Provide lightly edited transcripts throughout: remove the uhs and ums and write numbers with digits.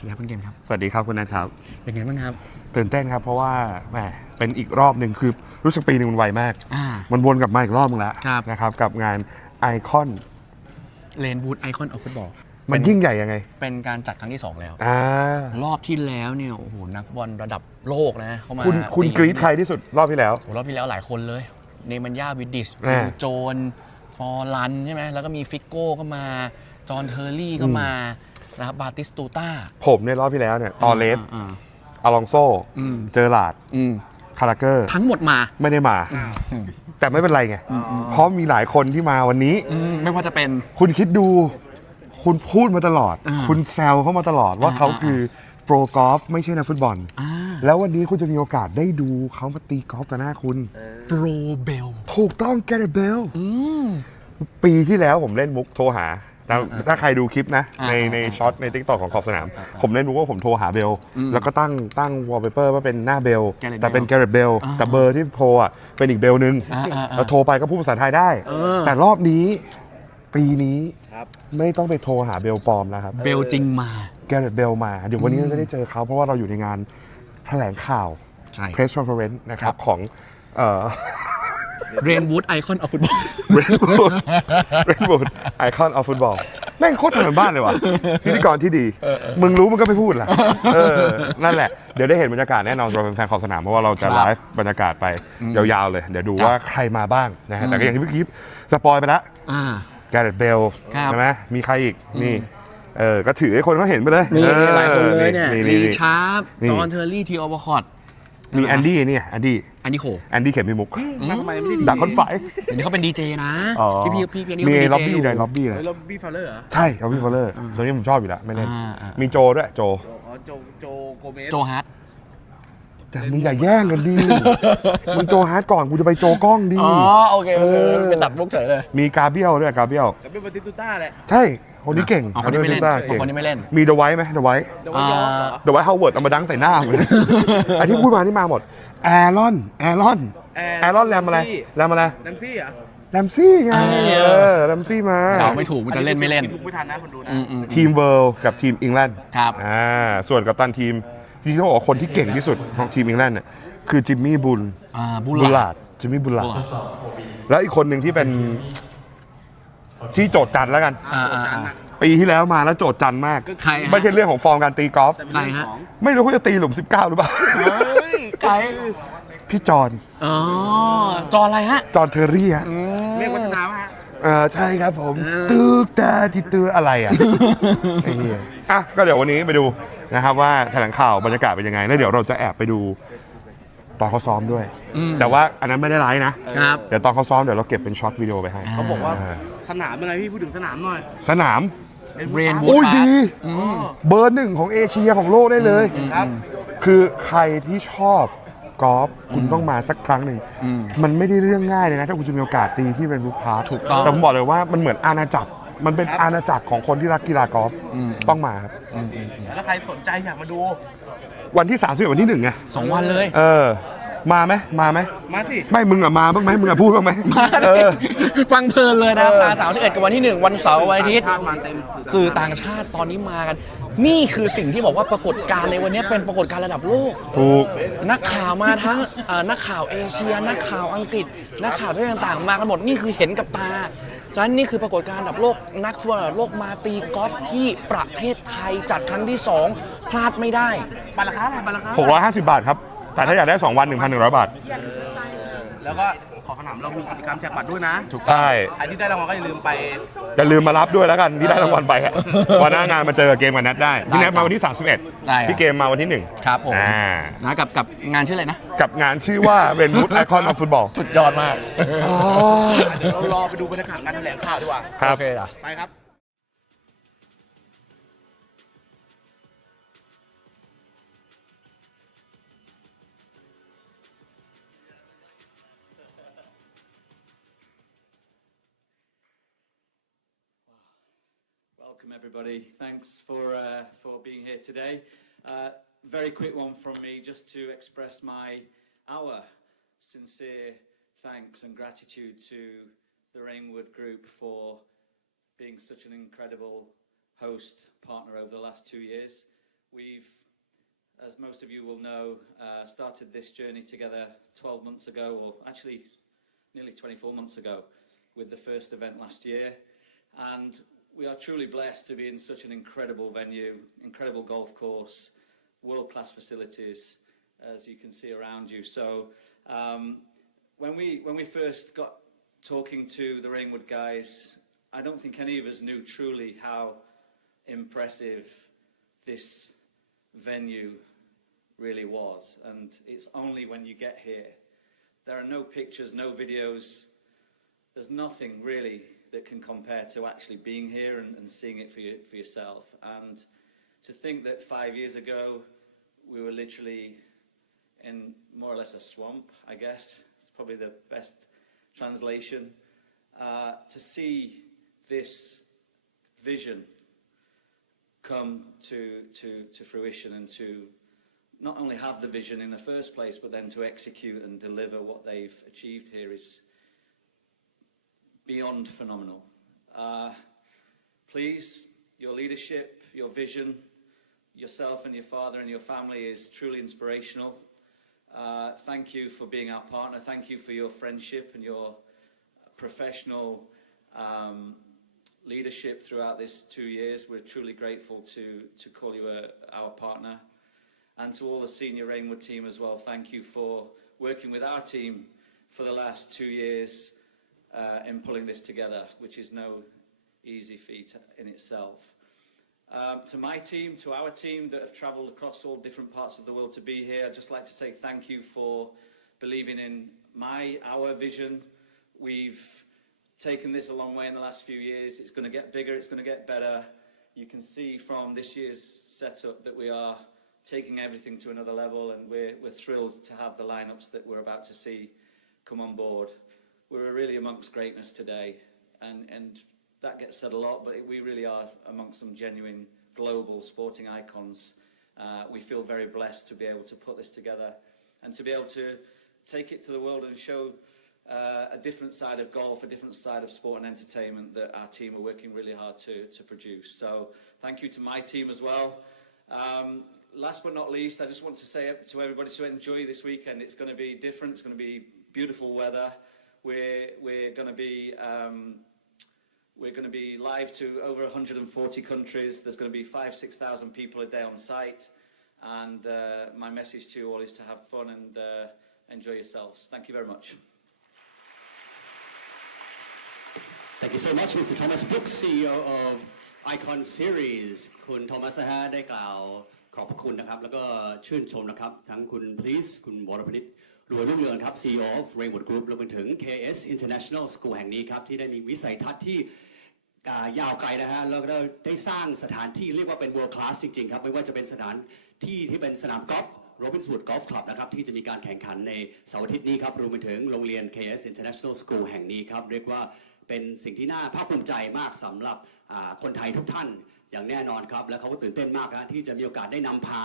สวัสดีครับคุณเกมครับสวัสดีครับคุณนัทครับเป็นไงบ้างครับตื่นเต้นครับเพราะว่าแหมเป็นอีกรอบหนึ่งคือรู้สึกปีนึงมันไวมากมันวนกลับมาอีกรอบนึงแล้วนะครับกับงานไอคอนRainwood Icon of Football มันยิ่งใหญ่ยังไงเป็นการจัดครั้งที่2แล้วรอบที่แล้วเนี่ยโอ้โหนักบอลระดับโลกนะเข้ามาคุณกรี๊ดใครที่สุดรอบที่แล้วรอบที่แล้วหลายคนเลยเนมันย่าวิดดิชโจนฟอร์ลันใช่ไหมแล้วก็มีฟิกโก้ก็มาจอห์นเทอร์รี่ก็มานะครับบาติสตูต้าผมในรอบที่แล้วเนี่ยตอเลสอลองโซเจอร์ลาร์ดคาราเกอร์ทั้งหมดมาไม่ได้มาแต่ไม่เป็นไรไงเพราะมีหลายคนที่มาวันนี้ไม่ว่าจะเป็นคุณคิดดูคุณพูดมาตลอดคุณแซวเขามาตลอดว่าเขาคือโปรกอล์ฟไม่ใช่นักฟุตบอลแล้ววันนี้คุณจะมีโอกาสได้ดูเขามาตีกอล์ฟต่อหน้าคุณโปรเบลถูกต้องแกเรตเบลปีที่แล้วผมเล่นมุกโทรหาถ้าใครดูคลิปนะในช็อตใน TikTok ของขอบสนามผมเล่นมุกว่าผมโทรหาเบลแล้วก็ตั้งวอลเปเปอร์ว่าเป็นหน้าเบลแต่เป็นแกเรตเบลแต่เบอร์ที่โทรอ่ะเป็นอีกเบลนึงแล้วโทรไปก็พูดภาษาไทยได้แต่รอบนี้ปีนี้ไม่ต้องไปโทรหาเบลปลอมแล้วครับเบลจริงมาแกเรตเบลมาเดี๋ยววันนี้เราจะได้เจอเขาเพราะว่าเราอยู่ในงานแถลงข่าว Press Conference นะครับของRainwood Icon of Football Rainwood Icon of Football แม่งโคตรทำบ้านเลยว่ะพิธีกรที่ดีมึงรู้มึงก็ไม่พูดล่ะนั่นแหละเดี๋ยวได้เห็นบรรยากาศแน่นอนเราเป็นแฟนขอบสนามเพราะว่าเราจะไลฟ์บรรยากาศไปยาวๆเลยเดี๋ยวดูว่าใครมาบ้างนะฮะแต่ก็อย่างที่เมื่อกี้สปอยไปแล้วแกเรตเบลใช่ไหมมีใครอีกนี่ก็ถือให้คนเขาเห็นไปเลยนี่หลายคนเลยเนี่ยรีชาร์ปจอห์นเทอร์รี่ทีโอเวอร์คอร์ดมีแอนดี้เนี่ยแอนดี้โคแอนดี้เข็มมีมุกดักคนฝ่ายเดี๋ยวนี้เขาเป็นดีเจนะพี่นี่มีล็อบบี้เลยล็อบบี้ฟาเลอร์เหรอใช่ล็อบบี้ฟาเลอร์ตอนนี้ผมชอบอยู่แล้วไม่เล่นมีโจด้วยโจโกเมสโจฮาร์ดแต่มึงอย่าแย่งกันดิมึงโจฮาร์ดก่อนกูจะไปโจกล้องดิโอเคเป็นตัดมุกเฉยเลยมีกาเบียลด้วยกาเบียลบาติสตูต้าแหละใช่คนนี้เก่งคนนี้ไม่เล่นคนนี้ไม่เล่นมีเดอะไวท์ไหมเดอะไวท์ฮาวเวิร์ดเอามาดังใส่หน้าเลยไอ้ที่พูดมานี่มาหมดแอรอนแรมอะไรแรมซี่อ่ะแรมซี่ไงแรมซี่มาเราไม่ถูกมันจะเล่นไม่เล่นไม่ทันนะคนดูนะทีมเวิลด์กับทีมอังกฤษครับส่วนกัปตันทีมที่เขาบอกว่าคนที่เก่งที่สุดของทีมอังกฤษเนี่ยคือจิมมี่บุลลาร์ดจิมมี่บุลลาร์ดแล้วอีกคนหนึ่งที่เป็นที่โจทย์จันแล้วกันปีที่แล้วมาแล้วโจทย์จันมากไม่ใช่เรื่องของฟอร์มการตีกอล์ฟใครฮะไม่รู้เขาจะตีหลุม19หรือเปล่าใครพี่จอนจอนอะไรฮะจอนเทอร์รี่ฮะเรียกวัฒนาฮะใช่ครับผมตื้อตาที่ตื้ออะไรอ่ะไอ้เหี้ยก็เดี๋ยววันนี้ไปดูนะครับว่าแถลงข่าวบรรยากาศเป็นยังไงแล้วเดี๋ยวเราจะแอบไปดูตอนเขาซ้อมด้วยแต่ว่าอันนั้นไม่ได้ไลฟ์นะเดี๋ยวตอนเขาซ้อมเดี๋ยวเราเก็บเป็นช็อตวิดีโอไปให้เขาบอกว่าสนามเป็นไงพี่พูดถึงสนามหน่อยสนามRainwood ดีเบอร์1ของเอเชียของโลกได้เลยคือใครที่ชอบกอล์ฟคุณต้องมาสักครั้งหนึ่งมันไม่ได้เรื่องง่ายเลยนะถ้าคุณจะมีโอกาสตีที่เป็นรูปพาร์ทถูกต้องแต่ผมบอกเลยว่ามันเหมือนอาณาจักรมันเป็นอาณาจักรของคนที่รักกีฬากอล์ฟต้องมาครับแล้วใครสนใจอยากมาดูวันที่30วันที่1ไง2 วันเลยมาไหมมาสิไม่มึงมาบ้างไหมมึงพูดบ้างไหมฟังเพลินเลยนะ31กับวันที่1วันเสาร์วันอาทิตย์สื่อต่างชาติตอนนี้มากันนี่คือสิ่งที่บอกว่าปรากฏการณ์ในวันนี้เป็นปรากฏการณ์ระดับโลกถูกนักข่าวมาทั้งนักข่าวเอเชียนักข่าวอังกฤษนักข่าวที่ต่างๆมากันหมดนี่คือเห็นกับตาฉะนั้นนี่คือปรากฏการณ์ระดับโลกนักฟุตบอลระดับโลกมาตีกอล์ฟที่ประเทศไทยจัดครั้งที่2พลาดไม่ได้บัตรราคาอะไรบัตรราคา650 บาทครับแต่ถ้าอยากได้2 วัน 1,100 บาทแล้วก็ขอขนามเรามีกิจกรรมแจกบัตรด้วยนะถูกใช่ใครที่ได้รางวัลก็อย่าลืมมารับด้วยแล้วกันที่ได้รางวัลไปวันหน้างานมาเจอเกมกับแนทได้พี่แนทมาวันที่31พี่เกมมาวันที่1ครับผมนะกับงานชื่ออะไรนะกับงานชื่อว่า Rainwood Icon of Football สุดยอดมากเดี๋ยวเรารอไปดูบรรยากาศงานแถลงข่าวดีกว่าโอเคไปครับ Welcome everybody. Thanks for being here today. Very quick one from me, just to express our sincere thanks and gratitude to the Rainwood Group for being such an incredible host partner over the last 2 years. We've, as most of you will know, started this journey together 12 months ago, or actually nearly 24 months ago, with the first event last year. And we are truly blessed to be in such an incredible venue, incredible golf course, world-class facilities, as you can see around you. So when we first got talking to the Rainwood guys, I don't think any of us knew truly how impressive this venue really was. And it's only when you get here, there are no pictures, no videos, there's nothing really that can compare to actually being here and seeing it for yourself. And to think that 5 years ago, we were literally in more or less a swamp, I guess. It's probably the best translation. To see this vision come to fruition and to not only have the vision in the first place, but then to execute and deliver what they've achieved here is beyond phenomenal. Please, your leadership, your vision, yourself and your father and your family is truly inspirational. Thank you for being our partner. Thank you for your friendship and your professional leadership throughout this 2 years. We're truly grateful to call you our partner. And to all the senior Rainwood team as well, thank you for working with our team for the last 2 years in pulling this together, which is no easy feat in itself. To my team, to our team that have travelled across all different parts of the world to be here, I'd just like to say thank you for believing in our vision. We've taken this a long way in the last few years. It's going to get bigger, it's going to get better. You can see from this year's setup that we are taking everything to another level, and we're thrilled to have the lineups that we're about to see come on board. We're really amongst greatness today, and that gets said a lot, but we really are amongst some genuine global sporting icons. We feel very blessed to be able to put this together and to be able to take it to the world and show a different side of golf, a different side of sport and entertainment that our team are working really hard to produce. So thank you to my team as well. Last but not least, I just want to say to everybody to enjoy this weekend. It's going to be different. It's going to be beautiful weather. We're going to be live to over 140 countries. There's going to be 5,000-6,000 people a day on site. And my message to you all is to have fun and enjoy yourselves. Thank you very much. Thank you so much, Mr. Thomas Brooks, CEO of Icon Series คุณโทมัสฮะได้กล่าวขอบพระคุณนะครับแล้วก็ชื่นชมนะครับทั้งคุณ Please คุณวรพนิชรวยรุ่งเรืองครับ CEO of Rainwood Group รวมไปถึง KS International School แห่งนี้ครับที่ได้มีวิสัยทัศน์ที่ยาวไกลนะฮะแล้วก็ได้สร้างสถานที่เรียกว่าเป็น world class จริงๆครับไม่ว่าจะเป็นสถานที่ที่เป็นสนามกอล์ฟ Rainwood Golf Club นะครับที่จะมีการแข่งขันในเสาร์อาทิตย์นี้ครับรวมไปถึงโรงเรียน KS International School แห่งนี้ครับเรียกว่าเป็นสิ่งที่น่าภาคภูมิใจมากสำหรับคนไทยทุกท่านอย่างแน่นอนครับและเขาก็ตื่นเต้นมากนะที่จะมีโอกาสได้นำพา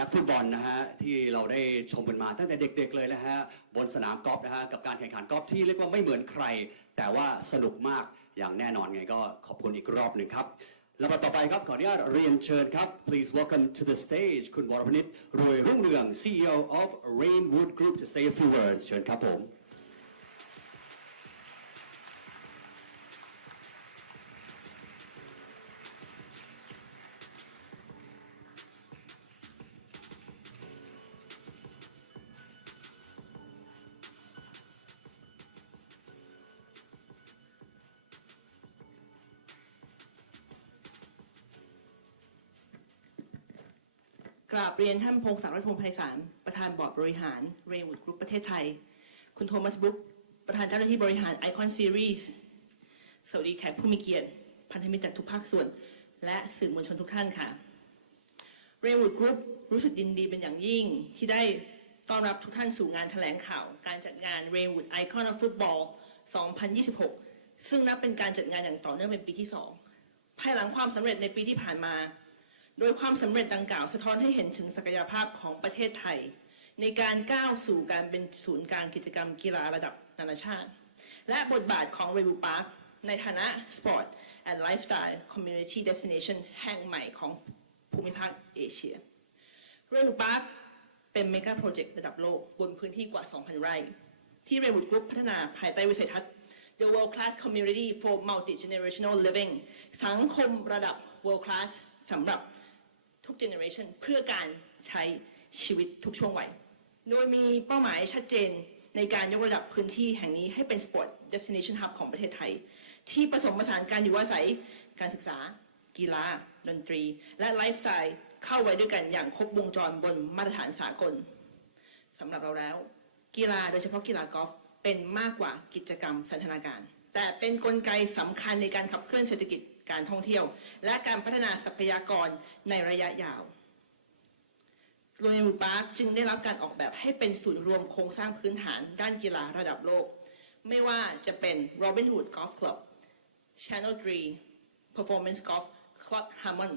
นักฟุตบอลนะฮะที่เราได้ชมกันมาตั้งแต่เด็กๆเลยนะฮะบนสนามกอล์ฟนะฮะกับการแข่งขันกอล์ฟที่เรียกว่าไม่เหมือนใครแต่ว่าสนุกมากอย่างแน่นอนไงก็ขอบคุณอีกรอบหนึ่งครับลำดับต่อไปครับขออนุญาตเรียนเชิญครับ Please welcome to the stage คุณวรพนิชรวยรุ่งเรือง CEO of Rainwood Group to say a few words เชิญครับผมกราบเรียนท่านพงศ์ศักดิ์ รัตนพงษ์ไพศาลประธานบอร์ดบริหาร Rainwood Group ประเทศไทยคุณโทมัสบรุ๊คประธานเจ้าหน้าที่บริหาร Icon Series สวัสดีแขกผู้มีเกียรติพันธมิตรจากทุกภาคส่วนและสื่อมวลชนทุกท่านค่ะ Rainwood Group รู้สึกยินดีเป็นอย่างยิ่งที่ได้ต้อนรับทุกท่านสู่งานแถลงข่าวการจัดงาน Rainwood Icon of Football 2026 ซึ่งนับเป็นการจัดงานอย่างต่อเนื่องเป็นปีที่2ภายหลังความสำเร็จในปีที่ผ่านมาโดยความสำเร็จดังกล่าวสะท้อนให้เห็นถึงศักยภาพของประเทศไทยในการก้าวสู่การเป็นศูนย์กลางกิจกรรมกีฬาระดับนานาชาติและบทบาทของ Rainwood Park ในฐานะ Sport and Lifestyle Community Destination แห่งใหม่ของภูมิภาคเอเชีย Rainwood Park เป็นเมกะโปรเจกต์ระดับโลกบนพื้นที่กว่า 2,000 ไร่ ที่ Rainwood Group พัฒนาภายใต้วิสัยทัศน์ The World Class Community for Multi-Generational Living สังคมระดับ World Class สำหรับทุก generation เพื่อการใช้ชีวิตทุกช่วงวัย โดยมีเป้าหมายชัดเจนในการยกระดับพื้นที่แห่งนี้ให้เป็น Sport Destination Hub ของประเทศไทย ที่ผสมผสานการอยู่อาศัยการศึกษากีฬาดนตรีและไลฟ์สไตล์เข้าไว้ด้วยกันอย่างครบวงจรบนมาตรฐานสากลสำหรับเราแล้วกีฬาโดยเฉพาะกีฬากอล์ฟเป็นมากกว่ากิจกรรมสันทนาการแต่เป็นกลไกสำคัญในการขับเคลื่อนเศรษฐกิจการท่องเที่ยวและการพัฒนาทรัพยากรในระยะยาวRainwood Park จึงได้รับการออกแบบให้เป็นศูนย์รวมโครงสร้างพื้นฐานด้านกีฬาระดับโลกไม่ว่าจะเป็น Rainwood Golf Club Channel 3 Performance Golf Club Hammond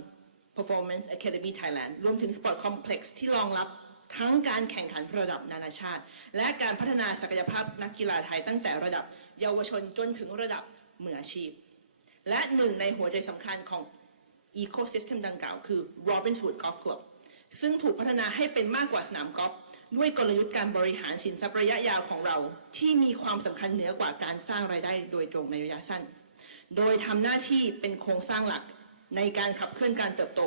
Performance Academy Thailand รวมถึง Sport Complex ที่รองรับทั้งการแข่งขันระดับนานาชาติและการพัฒนาศักยภาพนักกีฬาไทยตั้งแต่ระดับเยาวชนจนถึงระดับมืออาชีพและหนึ่งในหัวใจสำคัญของ Ecosystem ดังกล่าวคือ Rainwood Golf Club ซึ่งถูกพัฒนาให้เป็นมากกว่าสนามกอล์ฟด้วยกลยุทธ์การบริหารสินทรัพย์ระยะยาวของเราที่มีความสำคัญเหนือกว่าการสร้างรายได้โดยตรงในระยะสั้นโดยทำหน้าที่เป็นโครงสร้างหลักในการขับเคลื่อนการเติบโต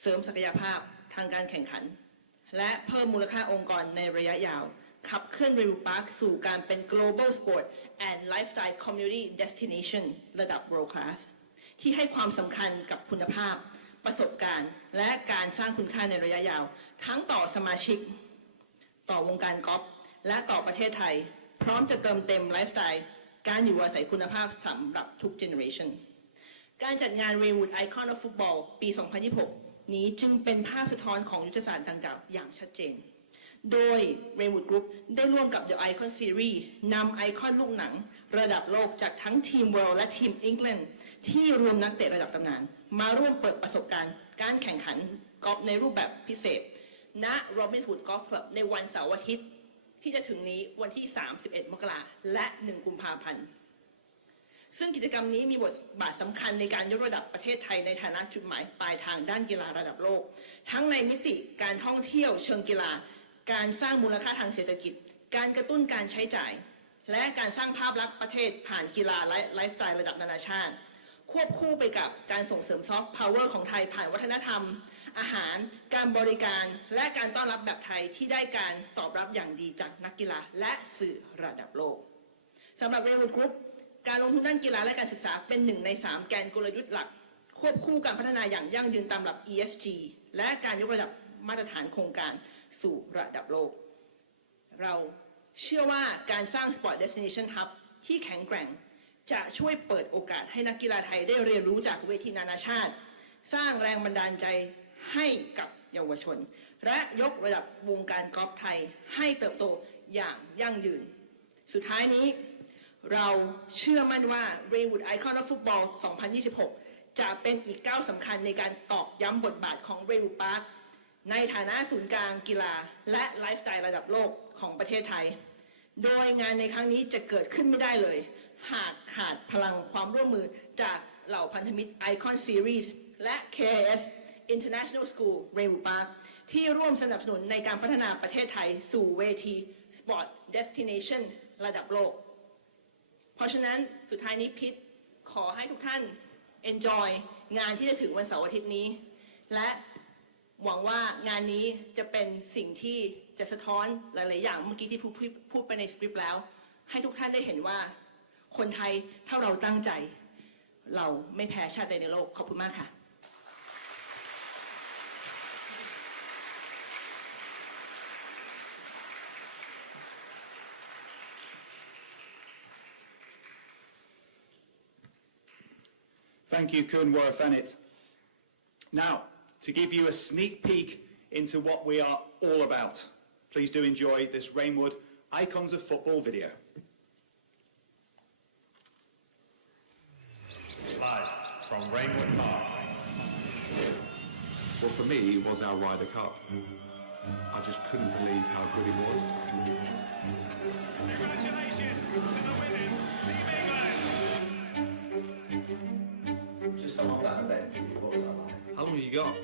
เสริมศักยภาพทางการแข่งขันและเพิ่มมูลค่าองค์กรในระยะยาวขับเคลื่อน Rainwood Park สู่การเป็น Global Sport and Lifestyle Community Destination ระดับ World Class ที่ให้ความสำคัญกับคุณภาพประสบการณ์และการสร้างคุณค่าในระยะยาวทั้งต่อสมาชิกต่อวงการกอล์ฟและต่อประเทศไทยพร้อมจะเติมเต็มไลฟ์สไตล์การอยู่อาศัยคุณภาพสำหรับทุกเจเนอเรชันการจัดงาน Rainwood Icon of Football ปี 2026 นี้จึงเป็นภาพสะท้อนของยุทธศาสตร์ดังกล่าวอย่างชัดเจนโดย Rainwood Group ได้ร่วมกับ The Icon Series นำไอคอนลูกหนังระดับโลกจากทั้งทีม World และทีม England ที่รวมนักเตะระดับตำนานมาร่วมเปิดประสบการณ์การแข่งขันกอล์ฟในรูปแบบพิเศษณ Rainwood Golf Club ในวันเสาร์อาทิตย์ที่จะถึงนี้วันที่ 31 มกราคมและ 1 กุมภาพันธ์ซึ่งกิจกรรมนี้มีบทบาทสำคัญในการยกระดับประเทศไทยในฐานะจุดหมายปลายทางด้านกีฬาระดับโลกทั้งในมิติการท่องเที่ยวเชิงกีฬาการสร้างมูลค่าทางเศรษฐกิจการกระตุ้นการใช้จ่ายและการสร้างภาพลักษณ์ประเทศผ่านกีฬาและไลฟ์สไตล์ระดับนานาชาติควบคู่ไปกับการส่งเสริมซอฟต์พาวเวอร์ของไทยผ่านวัฒนธรรมอาหารการบริการและการต้อนรับแบบไทยที่ได้การตอบรับอย่างดีจากนักกีฬาและสื่อระดับโลกสำหรับ Rainwood Group การลงทุนด้านกีฬาและการศึกษาเป็น1 ใน 3แกนกลยุทธ์หลักควบคู่การพัฒนาอย่างยั่งยืนตามหลัก ESG และการยกระดับมาตรฐานโครงการสู่ระดับโลกเราเชื่อว่าการสร้าง Sport Destination Hub ที่แข็งแกร่งจะช่วยเปิดโอกาสให้นักกีฬาไทยได้เรียนรู้จากเวทีนานาชาติสร้างแรงบันดาลใจให้กับเยาวชนและยกระดับวงการกอล์ฟไทยให้เติบโตอย่างยั่งยืนสุดท้ายนี้เราเชื่อมั่นว่า Rainwood Icon of Football 2026 จะเป็นอีกก้าวสำคัญในการตอกย้ำบทบาทของ Rainwood Park ในฐานะศูนย์กลางกีฬาและไลฟ์สไตล์ระดับโลกของประเทศไทยโดยงานในครั้งนี้จะเกิดขึ้นไม่ได้เลยหากขาดพลังความร่วมมือจากเหล่าพันธมิตร Icon Series และ KIS International School Rainwood Park ที่ร่วมสนับสนุนในการพัฒนาประเทศไทยสู่เวที Sport Destination ระดับโลกเพราะฉะนั้นสุดท้ายนี้พิษขอให้ทุกท่าน enjoy งานที่จะถึงวันเสาร์อาทิตย์นี้และหวังว่างานนี้จะเป็นสิ่งที่จะสะท้อนหลายๆอย่างเมื่อกี้ที่พูดไปในสคริปต์แล้วให้ทุกท่านได้เห็นว่าคนไทยถ้าเราตั้งใจเราไม่แพ้ชาติใดในโลกขอบคุณมากค่ะ Thank you, Kun Warafanit. Now, to give you a sneak peek into what we are all about, please do enjoy this Rainwood Icons of Football video. Live from Rainwood Park. Well, for me, it was our Ryder Cup. I just couldn't believe how good it was. Congratulations to the winners, Team England. Just sum up that event for you. What was that like? How long have you got?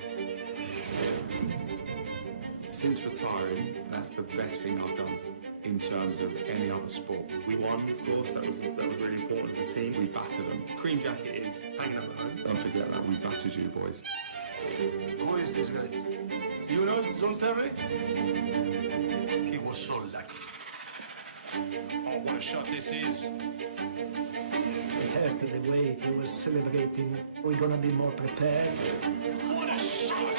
Since retiring, that's the best thing I've done in terms of any other sport. We won, of course, that was really important for the team. We battered them. Cream jacket is hanging up at home. Don't forget that, we battered you boys. Who is this guy? You know John Terry? He was so lucky. Oh, what a shot this is. We heard the way he was celebrating. We're gonna be more prepared. What a shot!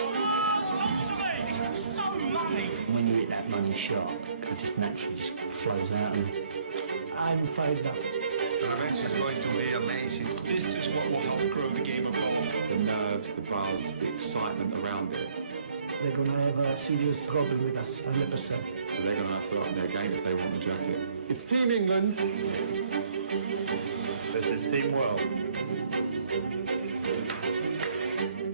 Talk to me! It's so money. When you hit that money shot, it just naturally just flows out. And I'm fired up. The match is going to be amazing. This is what will help grow the game of golf. The nerves, the buzz, the excitement around it. They're gonna have a serious problem with us, 100%. So they're going to have to up their game if they want the jacket. It's Team England. This is Team World.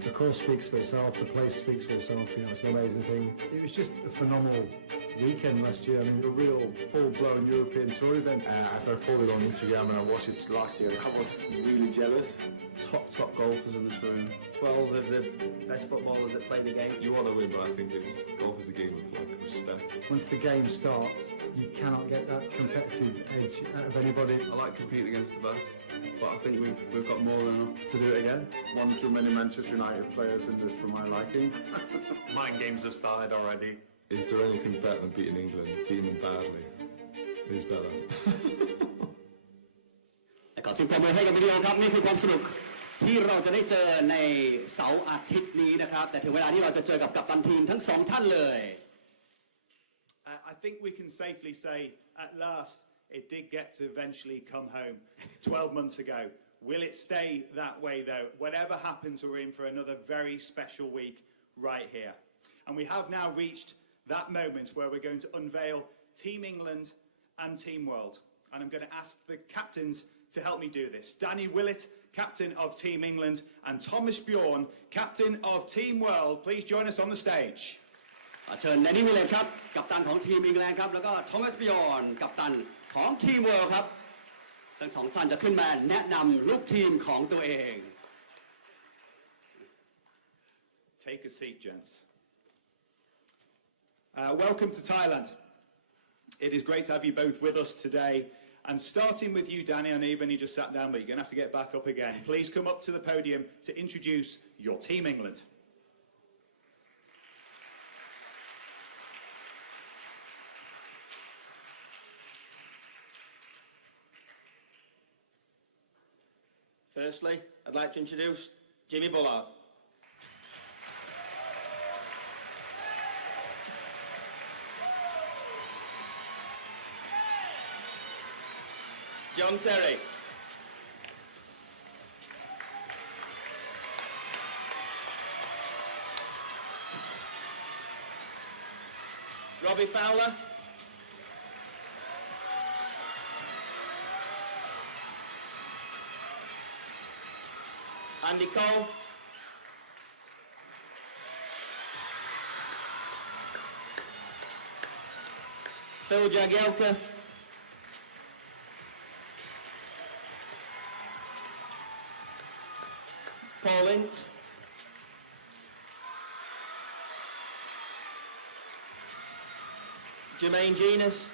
The course speaks for itself, the place speaks for itself, you know, it's an amazing thing. It was just a phenomenal weekend last year. I mean, a real full-blown European tour event. As I followed on Instagram and I watched it last year, I was really jealous. Top golfers in this room. 12 of the best footballers that play the game. You want to win, but I think golf is a game of like respect. Once the game starts, you cannot get that competitive edge out of anybody. I like competing against the best, but I think we've got more than enough to do it again. One too many Manchester United players in this for my liking. Mind games have started already. Is there anything better than beating England? Beating them badly is better. และขอเสียงปรบมือให้กับวิดีโอครับนี่คือความสนุกที่เราจะได้เจอในเสาร์อาทิตย์นี้นะครับแต่ถึงเวลาที่เราจะเจอกับกัปตันทีมทั้งสองท่านเลย I think we can safely say at last it did get to eventually come home 12 months ago. Will it stay that way though? Whatever happens, we're in for another very special week right here. And we have now reached that moment where we're going to unveil Team England and Team World. And I'm going to ask the captains to help me do this. Danny Willett, captain of Team England, and Thomas Bjorn, captain of Team World. Please join us on the stage. เชิญแดนนี่วิลเลตครับกัปตันของทีมอังกฤษครับแล้วก็โทมัสบิยอนกัปตันของทีมเวิลด์ครับทั้งสองท่านจะขึ้นมาแนะนำลูกทีมของตัวเอง Take a seat, gents. Welcome to Thailand. It is great to have you both with us today. And starting with you, Danny, I know you've only just sat down, but you're going to have to get back up again. Please come up to the podium to introduce your Team England. Firstly, I'd like to introduce Jimmy Bullard. John Terry. Robbie Fowler. Andy Cole. Phil Jagielka. Paul Ince. Jermaine Genus.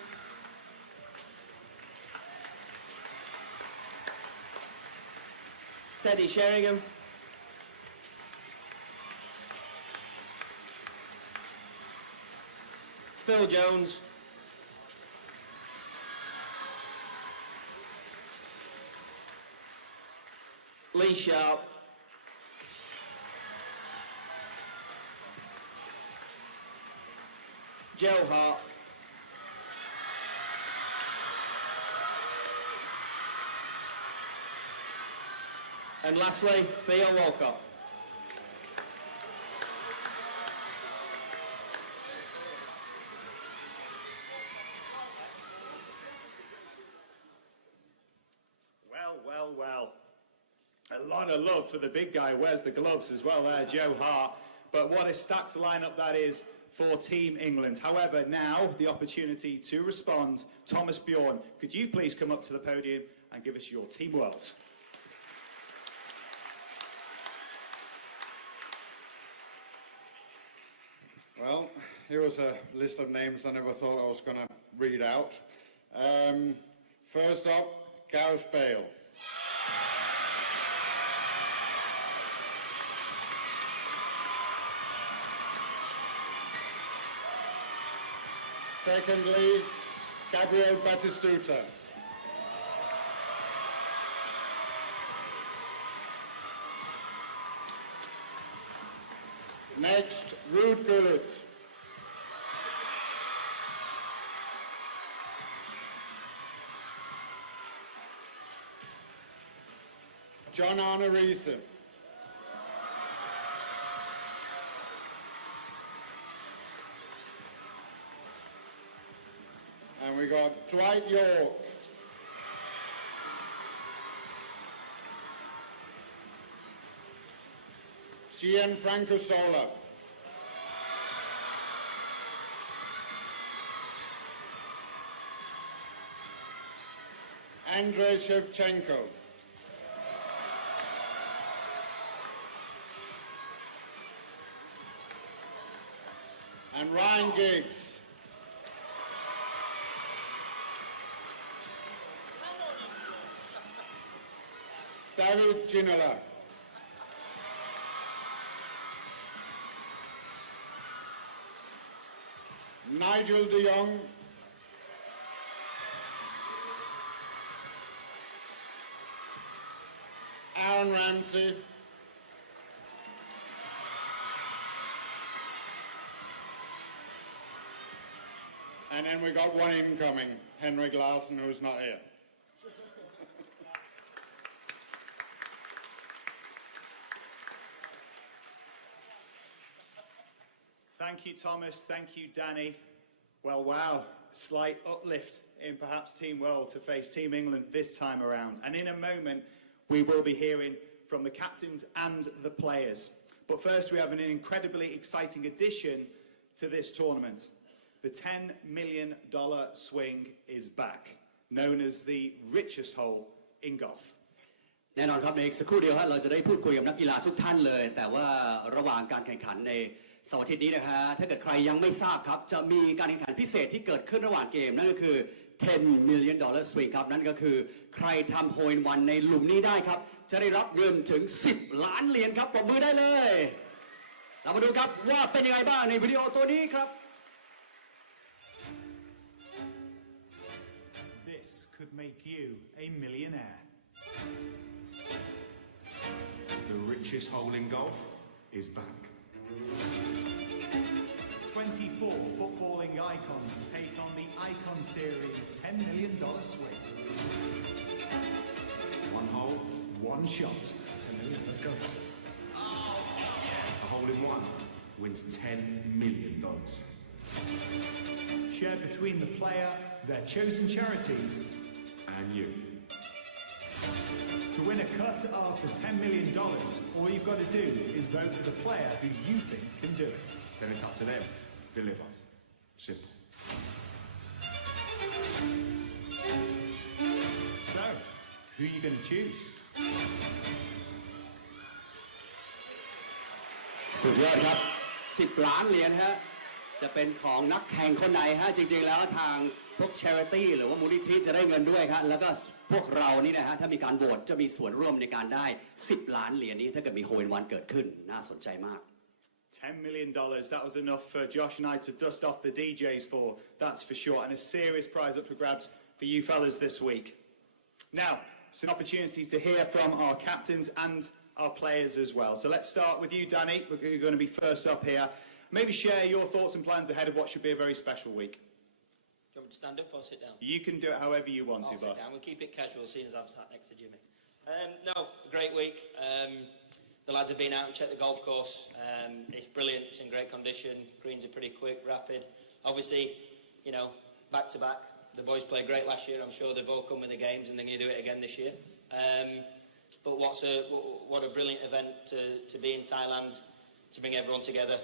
Teddy Sheringham. Phil Jones. Lee Sharp. Joe Hart. And lastly, Theo Walcott. Well. A lot of love for the big guy. Wears the gloves as well there, Joe Hart. But what a stacked lineup that is for Team England. However, now the opportunity to respond. Thomas Bjorn, could you please come up to the podium and give us your Team World? Well, here was a list of names I never thought I was going to read out. First up, Gareth Bale. Secondly, Gabriel Batistuta. Next, Ruud Gullit. John Arne Riise. And we got Dwight York. Gianfranco Sola. Andrei Shevchenko. And Ryan Giggs. David Ginola. Nigel de Jong. Aaron Ramsey. And then we got one incoming, Henrik Larsson, who's not here. Thank you, Thomas. Thank you, Danny. Well, wow, slight uplift in perhaps Team World to face Team England this time around. And in a moment, we will be hearing from the captains and the players. But first, we have an incredibly exciting addition to this tournament. The $10 million swing is back, known as the richest hole in golf. แน่นอนครับในสักครู่เดียวเราจะได้พูดคุยกับนักกีฬาทุกท่านเลยแต่ว่าระหว่างการแข่งขันในเสาร์อาทิตย์นี้นะฮะถ้าเกิดใครยังไม่ทราบครับจะมีการแข่งขันพิเศษที่เกิดขึ้นระหว่างเกมนั่นก็คือ$10 million swing ครับนั่นก็คือใครทำโฮลวันในหลุมนี้ได้ครับจะได้รับเงินถึง10 ล้านเหรียญครับปรบมือได้เลยเรามาดูครับว่าเป็นยังไงบ้างในวิดีโอตัวนี้ครับ This could make you a millionaire. The richest hole in golf is back. 24 footballing icons take on the Icon Series $10 million swing. One hole, One shot. 10 million, let's go. a hole in one wins $10 million. Shared between the player, their chosen charities, And you. to win a cut of the $10 million, all you've got to do is vote for the player who you think can do it. Then it's up to them to deliver. Simple. So, who are you going to choose? สุดยอดครับ10 ล้านเหรียญฮะจะเป็นของนักแข่งคนไหนฮะจริงๆแล้วทางพวก charity หรือว่ามูลนิธิจะได้เงินด้วยครับแล้วก็พวกเรานี่นะฮะถ้ามีการโหวตจะมีส่วนร่วมในการได้10 ล้านเหรียญนี้ถ้าเกิดมีโฮลวันเกิดขึ้นน่าสนใจมาก $10 million, that was enough for Josh and I to dust off the DJs for, that's for sure, and a serious prize up for grabs for you fellas this week. Now, it's an opportunity to hear from our captains and our players as well. So let's start with you, Danny, you're going to be first up here. Maybe share your thoughts and plans ahead of what should be a very special week. Do you want me to stand up or sit down? You can do it however you want to, I'll sit boss. down. We'll keep it casual, seeing as I'm sat next to Jimmy. No, great week. The lads have been out and checked the golf course. It's brilliant. It's in great condition. Greens are pretty quick, rapid. Obviously, you know, back to back. The boys played great last year. I'm sure they've all come with the games and they're going to do it again this year. But what a brilliant event to be in Thailand, to bring everyone together.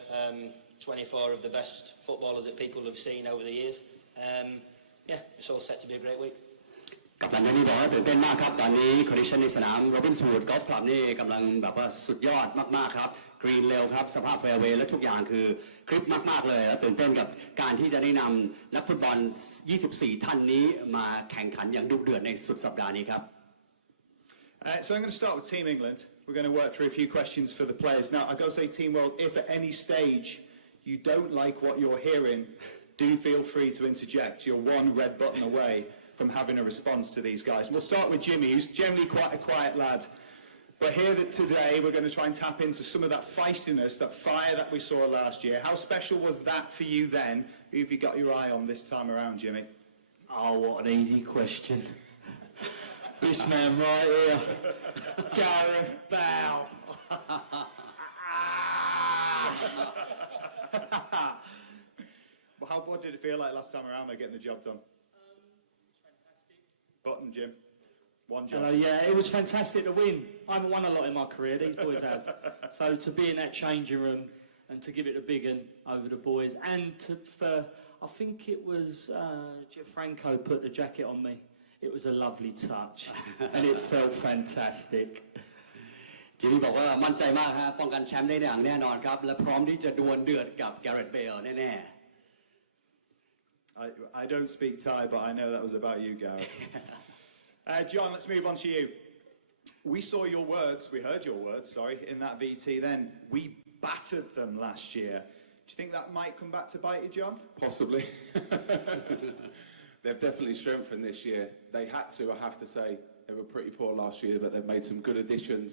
24 of the best footballers that people have seen over the years. Yeah, it's all set to be a great week. กับตันนี่บอกว่าตื่นเต้นมากครับตอนนี้คอนดิชันในสนามโรบินส์วูดกอล์ฟคลับนี่กำลังแบบว่าสุดยอดมากๆครับกรีนเร็วครับสภาพแฟร์เวย์และทุกอย่างคือคลิปมากๆเลยและตื่นเต้นกับการที่จะได้นำนักฟุตบอล 24 ท่านนี้มาแข่งขันอย่างดุเดือดในสุดสัปดาห์นี้ครับ So I'm going to start with Team England. We're going to work through a few questions for the players. Now, I've got to say, Team World, if at any stage you don't like what you're hearing, do feel free to interject. You're one red button away from having a response to these guys. We'll start with Jimmy, who's generally quite a quiet lad. But here today, we're going to try and tap into some of that feistiness, that fire that we saw last year. How special was that for you then? Who have you got your eye on this time around, Jimmy? Oh, what an easy question. This man right here, Gareth Bale. Well, what did it feel like last time around? They're getting the job done. Fantastic. Button, Jim. One job. Yeah, it was fantastic to win. I haven't won a lot in my career, these boys have. So to be in that changing room and to give it a big one over the boys and I think it was Gianfranco put the jacket on me. It was a lovely touch and it felt fantastic. จิมมี่บอกว่ามั่นใจมากฮะป้องกันแชมป์ได้อย่างแน่นอนครับและพร้อมที่จะดวลเดือดกับ Gareth Bale แน่I don't speak Thai, but I know that was about you, Gareth. John, let's move on to you. We saw your words, we heard your words, sorry, in that VT then. We battered them last year. Do you think that might come back to bite you, John? Possibly. They've definitely strengthened this year. They had to, I have to say. They were pretty poor last year, but they've made some good additions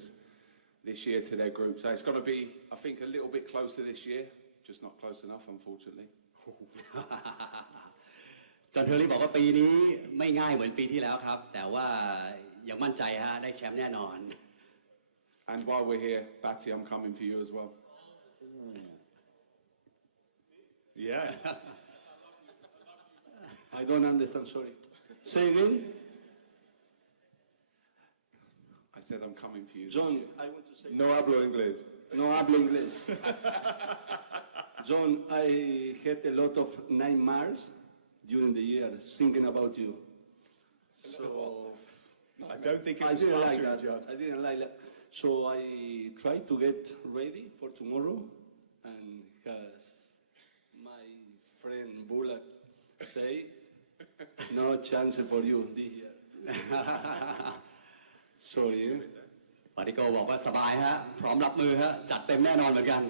this year to their group. So it's going to be, I think, a little bit closer this year. Just not close enough, unfortunately. จอห์นเทอร์รี่บอกว่าปีนี้ไม่ง่ายเหมือนปีที่แล้วครับแต่ว่ายังมั่นใจฮะได้แชมป์แน่นอน And while we're here, Batty, I'm coming for you as well. Yeah. I don't understand, sorry. Say again? I said I'm coming for you. John, I want to say... No hablo inglés. No hablo inglés. John, I had a lot of nightmares during the year thinking about you. So... I don't think it was I didn't like flattering, that. John. I didn't like that. So I tried to get ready for tomorrow and as my friend Bullock say, no chance for you this year. Sorry. ปาติโกบอกว่าสบายฮะพร้อมรับมือฮะจัดเต็มแน่นอนเหมือนกัน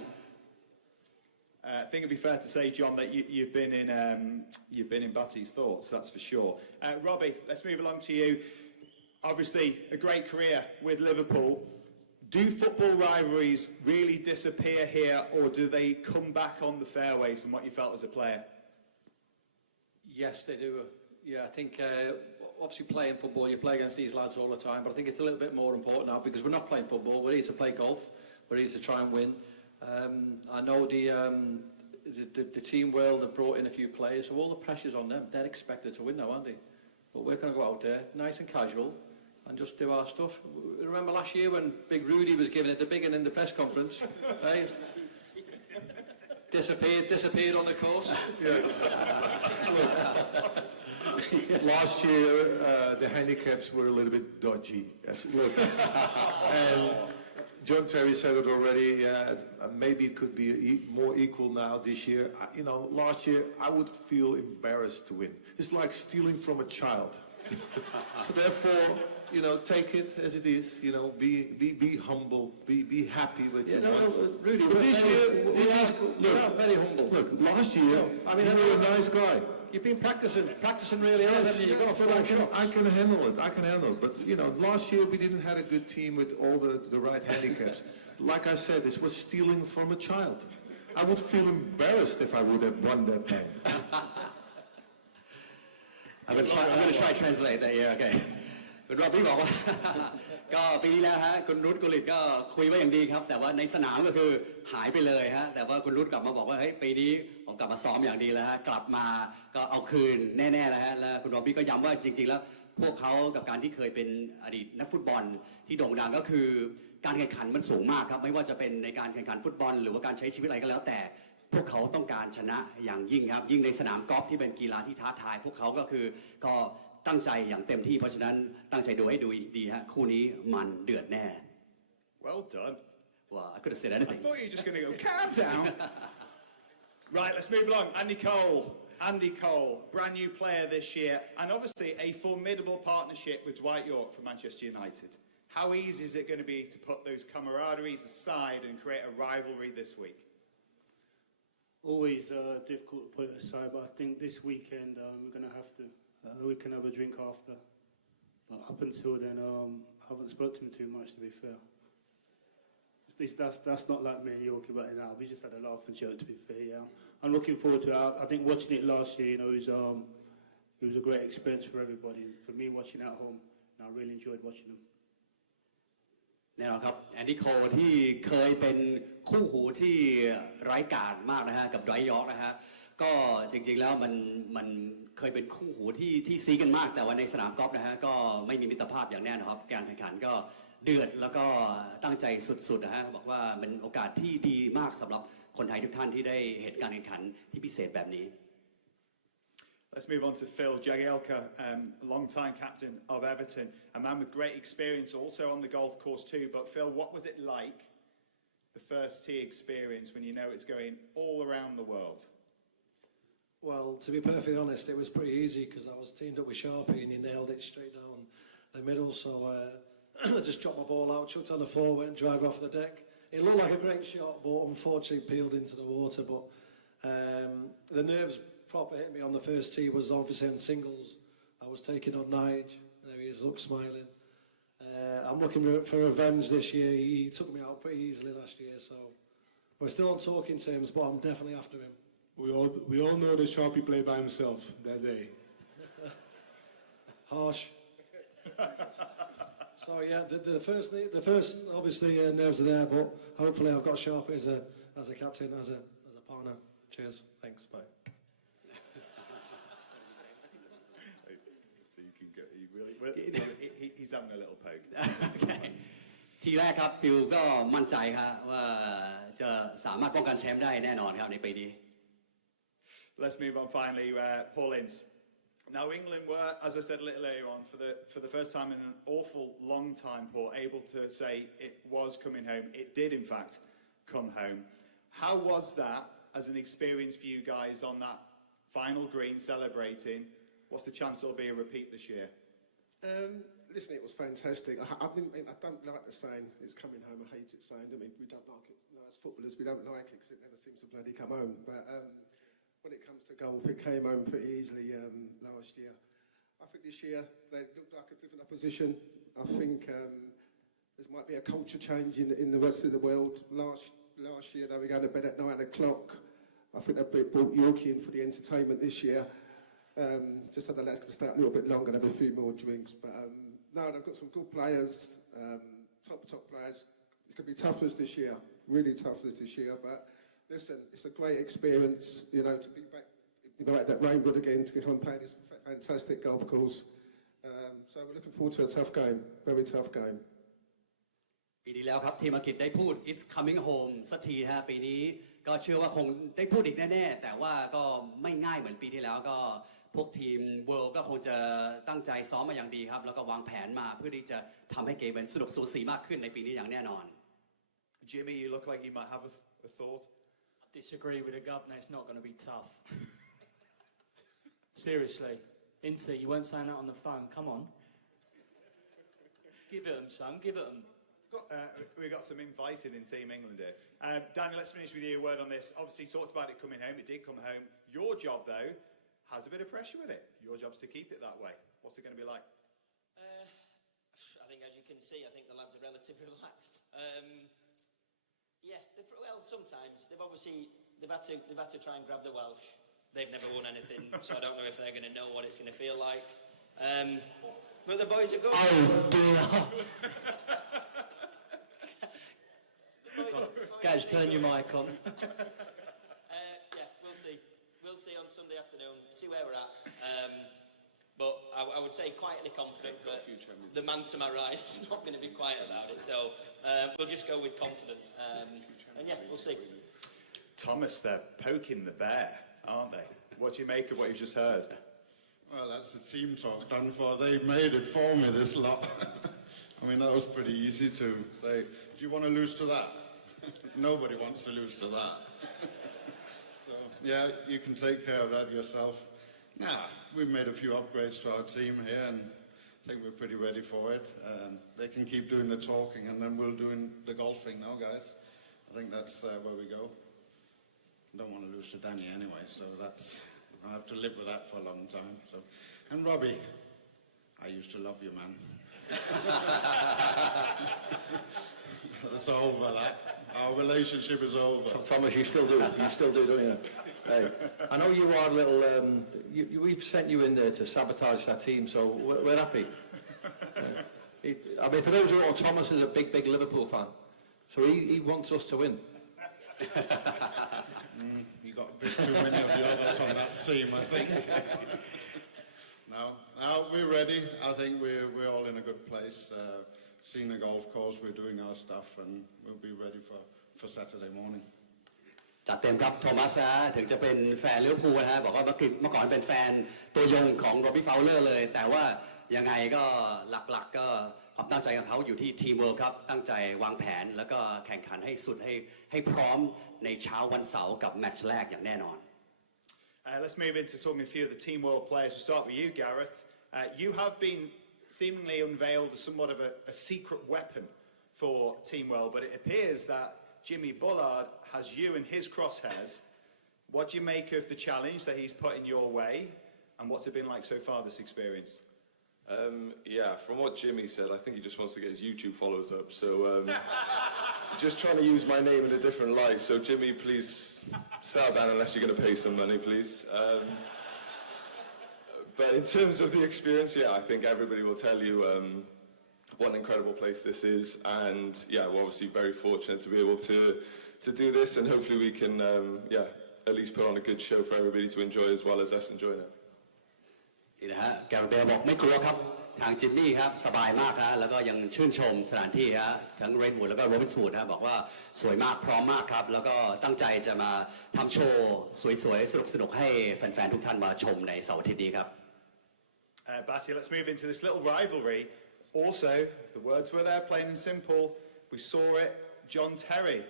I think it'd be fair to say, John, that you've been in Batty's thoughts. That's for sure. Robbie, let's move along to you. Obviously, a great career with Liverpool. Do football rivalries really disappear here, or do they come back on the fairways from what you felt as a player? Yes, they do. Yeah, I think obviously playing football, you play against these lads all the time, but I think it's a little bit more important now because we're not playing football. We're here to play golf. We're here to try and win. I know the team world have brought in a few players, so all the pressure's on them. They're expected to win now, aren't they? But we're going to go out there, nice and casual, and just do our stuff. Remember last year when Big Rudy was giving it the big one in the press conference? Hey? Disappeared on the course. Yes. Last year, the handicaps were a little bit dodgy. Look, and John Terry said it already. Maybe it could be more equal now this year. Last year I would feel embarrassed to win. It's like stealing from a child. So therefore, take it as it is. Be humble. Be happy with it. Rudy, but this year, we're very humble. Look, last year, you were a nice guy. You've been practicing really hard, haven't you? You've got a full shot. I can handle it. But last year we didn't have a good team with all the right handicaps. Like I said, this was stealing from a child. I would feel embarrassed if I would have won that game. I'm going to try to translate that. Yeah, okay. คุณรอบบี้บอกว่า ก็ปีนี้แล้วฮะคุณรุตกุลิตก็คุยไว้อย่างดีครับแต่ว่าในสนามก็คือหายไปเลยฮะแต่ว่าคุณรุตกลับมาบอกว่าเฮ้ยปีนี้ผมกลับมาซ้อมอย่างดีแล้วฮะกลับมาก็เอาคืนแน่ๆแล้วฮะแล้วคุณรอบบี้ก็ย้ำว่าจริงๆแล้วพวกเขากับการที่เคยเป็นอดีตนักฟุตบอลที่โด่งดังก็คือการแข่งขันมันสูงมากครับไม่ว่าจะเป็นในการแข่งขันฟุตบอลหรือว่าการใช้ชีวิตอะไรก็แล้วแต่พวกเขาต้องการชนะอย่างยิ่งครับยิ่งในสนามกอล์ฟที่เป็นกีฬาที่ท้าทายพวกเขาก็คือก็ ตั้งใจอย่างเต็มที่เพราะฉะนั้นตั้งใจดูให้ดูดีฮะคู่นี้มันเดือดแน่ Well done. Well, I could have said anything. I thought you were just going to go, calm down. Right, let's move along. Andy Cole, brand new player this year, and obviously a formidable partnership with Dwight York from Manchester United. How easy is it going to be to put those camaraderies aside and create a rivalry this week? Always difficult to put it aside, but I think this weekend we're going to have to. We can have a drink after. But up until then, I haven't spoken to him too much, to be fair. That's not like me and Yorkie right now. We just had a laugh and joke, to be fair, yeah. I'm looking forward to it. I think watching it last year, you know, it was a great experience for everybody. For me, watching it at home, and I really enjoyed watching them. แน่นอนครับแอนดี้โคลที่เคยเป็นคู่หูที่ไร้กาจมากนะฮะกับไดรท์ยอร์กนะฮะก็จริงๆแล้วมันเคยเป็นคู่หูที่ซีกันมากแต่ว่าในสนามกอล์ฟนะฮะก็ไม่มีมิตรภาพอย่างแน่นอนครับการแข่งขันก็เดือดแล้วก็ตั้งใจสุดๆนะฮะบอกว่าเป็นโอกาสที่ดีมากสำหรับคนไทยทุกท่านที่ได้เห็นการแข่งขันที่พิเศษแบบนี้ Let's move on to Phil Jagielka, long-time captain of Everton, a man with great experience also on the golf course too. But Phil, what was it like, the first tee experience, when you know it's going all around the world? Well, to be perfectly honest, it was pretty easy because I was teamed up with Sharpie and he nailed it straight down the middle. So I just dropped my ball out, chucked on the floor, went and drive off the deck. It looked like a great shot, but unfortunately peeled into the water. But the nerves proper hit me on the first tee was obviously on singles. I was taking on Nige. There he is, look smiling. I'm looking for revenge this year. He took me out pretty easily last year, so we're still on talking terms, but I'm definitely after him. We all know that Sharpie played by himself that day. Harsh. So yeah, the first obviously nerves are there, but hopefully I've got Sharpie as a captain, as a partner. Cheers. Thanks. Bye. He's having a little poke. ทีแรกครับฟิลก็มั่นใจครับว่าจะสามารถป้องกันแชมป์ได้แน่นอนครับในปีนี้ Let's move on finally. Paul Ince. Now England were, as I said a little earlier on, for the first time in an awful long time, Paul, able to say it was coming home. It did, in fact, come home. How was that as an experience for you guys on that final green celebrating? What's the chance there'll be a repeat this year? Listen, it was fantastic. I don't like the saying, it's coming home. I hate it saying, I mean, we don't like it. No, as footballers, we don't like it because it never seems to bloody come home. But when it comes to golf, it came home pretty easily last year. I think this year, they looked like a different opposition. I think there might be a culture change in the rest of the world. Last year, they were going to bed at 9 o'clock. I think they brought Yorkie in for the entertainment this year. Just had the lads to stay up a little bit longer and have a few more drinks. But no, they've got some good players, top players. It's going to be tough for us this year, really tough for us this year. But listen, it's a great experience, you know, to be back at Rainwood again, to come and play this fantastic golf course. So we're looking forward to a tough game, very tough game. ปีที่แล้วครับทีมอังกฤษได้พูด It's coming home สักทีฮะปีนี้ก็เชื่อว่าคงได้พูดอีกแน่ๆแต่ว่าก็ไม่ง่ายเหมือนปีที่แล้วก็พวกทีม World ก็คงจะตั้งใจซ้อมมาอย่างดีครับแล้วก็วางแผนมาเพื่อที่จะทำให้เกมเป็นสนุกสูสีมากขึ้นในปีนี้อย่างแน่นอน Jimmy, you look like you might have a thought. I disagree with the governor. It's not going to be tough. Seriously, Ince, you weren't saying that on the phone. Come on, give it them, son. Give it them. We've got some inviting in Team England here. Daniel, let's finish with you. A word on this. Obviously, you talked about it coming home. It did come home. Your job, though, has a bit of pressure with it. Your job's to keep it that way. What's it going to be like? I think, as you can see, I think the lads are relatively relaxed. Yeah, well, sometimes they've had to try and grab the Welsh. They've never won anything, so I don't know if they're going to know what it's going to feel like. But the boys are good. Oh dear. Gaz, turn your mic on. Yeah, we'll see. We'll see on Sunday afternoon, see where we're at. But I would say quietly confident, but the man to my right is not going to be quiet about it. So we'll just go with confident. And yeah, we'll see. Thomas, they're poking the bear, aren't they? What do you make of what you've just heard? Well, that's the team talk done for. They made it for me, this lot. I mean, that was pretty easy to say, do you want to lose to that? Nobody wants to lose to that. So, yeah, you can take care of that yourself. Nah, we've made a few upgrades to our team here, and I think we're pretty ready for it. They can keep doing the talking, and then we'll do the golfing now, guys. I think that's where we go. I don't want to lose to Danny anyway, so I have to live with that for a long time. So, and Robbie, I used to love you, man. It's over, that. Our relationship is over. Thomas, you still do, don't you? Hey, I know you are a little. We've sent you in there to sabotage that team, so we're happy. I mean, for those who don't know, Thomas is a big Liverpool fan, so he wants us to win. You got a bit too many of the others on that team, I think. No, we're ready. I think we're all in a good place. Seeing the golf course, we're doing our stuff, and we'll be ready for Saturday morning. จัดเต็มครับโทมัสนะถึงจะเป็นแฟนลิเวอร์พูลนะฮะบอกว่าเมื่อก่อนเป็นแฟนตัวยงของโรบี้ฟาวเลอร์เลยแต่ว่ายังไงก็หลักๆก็ความตั้งใจของเขาอยู่ที่ทีมเวิร์คครับตั้งใจวางแผนแล้วก็แข่งขันให้สุดให้พร้อมในเช้าวันเสาร์กับแมตช์แรกอย่างแน่นอน Let's move into talking a few of the Team World players. We'll start with you, Gareth. You have been seemingly unveiled as somewhat of a secret weapon for Team World, but it appears that Jimmy Bullard has you in his crosshairs. What do you make of the challenge that he's put in your way, and what's it been like so far, this experience? Yeah, from what Jimmy said, I think he just wants to get his YouTube followers up. So just trying to use my name in a different light. So Jimmy, please settle down unless you're going to pay some money, please. But in terms of the experience, yeah, I think everybody will tell you what an incredible place this is. And yeah, we're obviously very fortunate to be able to do this. And hopefully we can, yeah, at least put on a good show for everybody to enjoy as well as us enjoying it. นี่นะฮะแกรเบลบอกไม่กลัวครับทางจิมมี่ครับสบายมากฮะแล้วก็ยังชื่นชมสถานที่ฮะทั้งเรนวูดแล้วก็โรบินส์วูดฮะบอกว่าสวยมากพร้อมมากครับแล้วก็ตั้งใจจะมาทำโชว์สวยๆสนุกๆให้แฟนๆทุกท่านมาชมในเสาร์อาทิตย์นี้ครับ Batty, let's move into this little rivalry. Also, the words were there, plain and simple. We saw it. John Terry.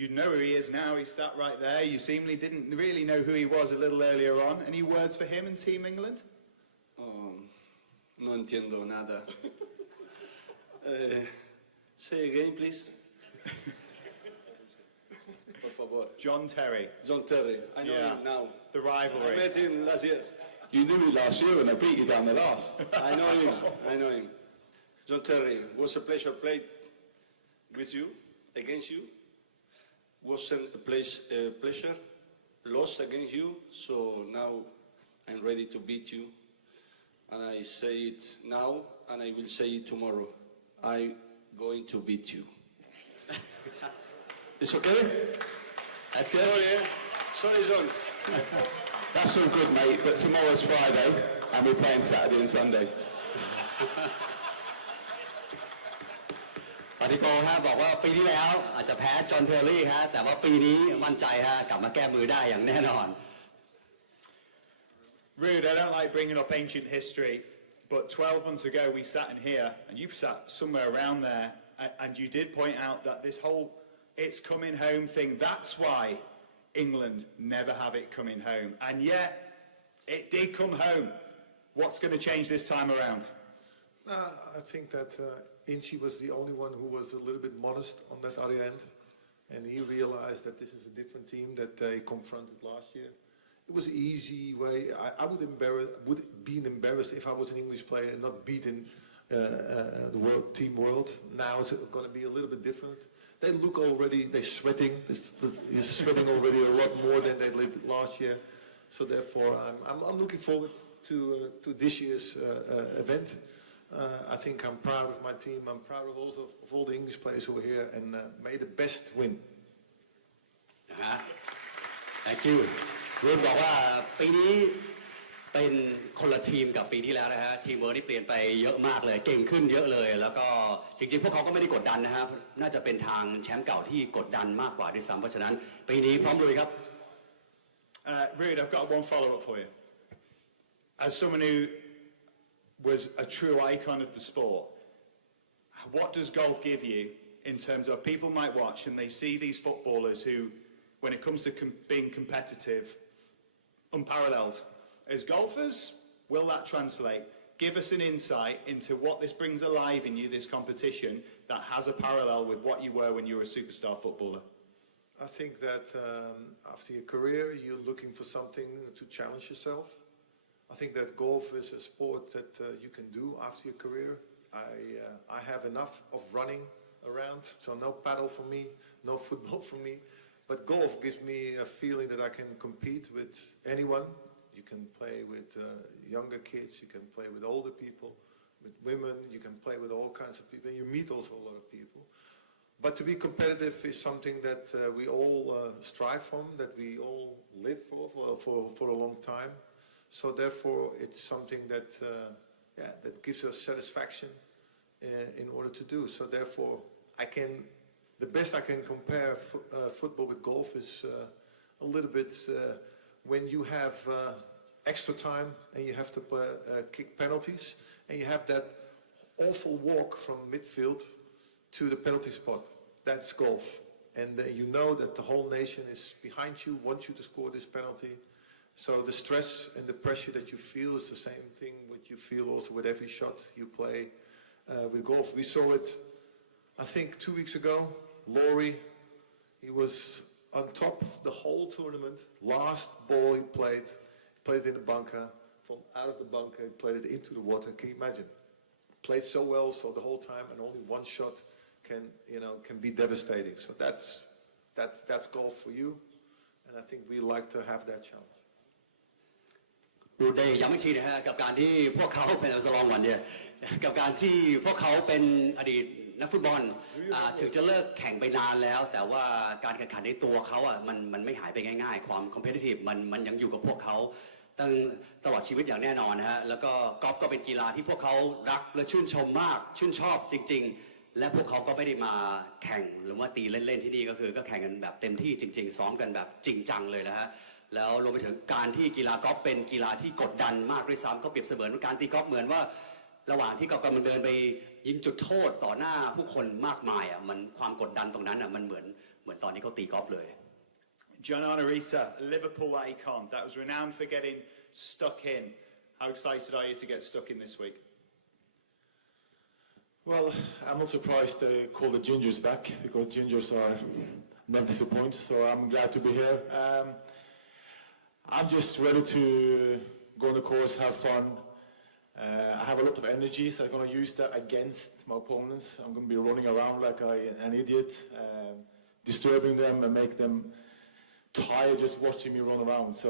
You know who he is now. He sat right there. You seemingly didn't really know who he was a little earlier on. Any words for him and Team England? No entiendo nada. Say again, please. Por favor. John Terry. John Terry. I know him now. The rivalry. I met him last year. You knew me last year when I beat you down the last. I know him. John Terry, was a pleasure played with you, against you. Wasn't a pleasure, lost against you, so now I'm ready to beat you. And I say it now, and I will say it tomorrow. I'm going to beat you. It's okay? That's good. Sorry, John. That's all good, mate, but tomorrow's Friday, and we're playing Saturday and Sunday. ปาติโกฮะบอกว่าปีที่แล้วอาจจะแพ้จอห์นเทอร์รี่ฮะแต่ว่าปีนี้มั่นใจฮะกลับมาแก้มือได้อย่างแน่นอน Rude, I don't like bringing up ancient history, but 12 months ago we sat in here, and you sat somewhere around there, and you did point out that this whole it's coming home thing, that's why England never have it coming home. And yet, it did come home. What's going to change this time around? I think that Inchi was the only one who was a little bit modest on that other end. And he realized that this is a different team that they confronted last year. It was an easy way. I would be embarrassed if I was an English player and not beating the team world. Now it's going to be a little bit different. They look already, they're sweating. He's sweating already a lot more than they did last year. So therefore, I'm looking forward to this year's event. I think I'm proud of my team. I'm proud of also of all the English players who are here, and may the best win. Thank you. รุ่นบอกว่าปีนี้เป็นคนละทีมกับปีที่แล้วนะฮะทีมเวิร์ดนี่เปลี่ยนไปเยอะมากเลยเก่งขึ้นเยอะเลยแล้วก็จริงๆพวกเขาก็ไม่ได้กดดันนะฮะน่าจะเป็นทางแชมป์เก่าที่กดดันมากกว่าด้วยซ้ำเพราะฉะนั้นปีนี้พร้อมลุยครับ Rude, I've got one follow-up for you. as someone who was a true icon of the sport, what does golf give you in terms of people might watch and they see these footballers who, when it comes to being competitive, unparalleled. As golfers, will that translate? Give us an insight into what this brings alive in you, this competition, that has a parallel with what you were when you were a superstar footballer. I think that after your career, you're looking for something to challenge yourself. I think that golf is a sport that you can do after your career. I have enough of running around, so no paddle for me, no football for me. But golf gives me a feeling that I can compete with anyone. You can play with younger kids, you can play with older people, with women, you can play with all kinds of people, and you meet also a lot of people. But to be competitive is something that we all strive from, that we all live for a long time. So therefore, it's something that that gives us satisfaction in order to do. So therefore, the best I can compare football with golf is a little bit when you have extra time and you have to kick penalties, and you have that awful walk from midfield to the penalty spot. That's golf. And you know that the whole nation is behind you, wants you to score this penalty. So the stress and the pressure that you feel is the same thing what you feel also with every shot you play with golf. We saw it, I think, 2 weeks ago. Laurie, he was on top the whole tournament. Last ball he played in the bunker. From out of the bunker, he played it into the water. Can you imagine? Played so well, so the whole time, and only one shot can be devastating. So that's golf for you, and I think we like to have that challenge. ดูได้ย้ำอีกทีนะฮะกับการที่พวกเขาเป็นสลองวันเดียกับการที่พวกเขาเป็นอดีตนักฟุตบอลถึงจะเลิกแข่งไปนานแล้วแต่ว่าการแข่งขันในตัวเขาอ่ะมันไม่หายไปง่ายๆความ competitive มันยังอยู่กับพวกเขาตั้งตลอดชีวิตอย่างแน่นอนนะฮะแล้วก็กอล์ฟก็เป็นกีฬาที่พวกเขารักและชื่นชมมากชื่นชอบจริงๆและพวกเขาก็ไม่ได้มาแข่งหรือว่าตีเล่นๆที่นี่ก็คือก็แข่งกันแบบเต็มที่จริงๆซ้อมกันแบบจริงจังเลยนะฮะแล้วรวมไปถึงการที่กีฬากอล์ฟเป็นกีฬาที่กดดันมากด้วยซ้ำก็เปรียบเสมือนการตีกอล์ฟเหมือนว่าระหว่างที่กอล์ฟกำลังเดินไปยิงจุดโทษต่อหน้าผู้คนมากมายอ่ะมันความกดดันตรงนั้นอ่ะมันเหมือนตอนที่เขาตีกอล์ฟเลย John Arisa, Liverpool icon that was renowned for getting stuck in. How excited are you to get stuck in this week? Well, I'm not surprised they call the Gingers back because Gingers are never disappoint. So I'm glad to be here. I'm just ready to go on the course, have fun. I have a lot of energy, so I'm going to use that against my opponents. I'm going to be running around like an idiot, disturbing them and make them tired just watching me run around. So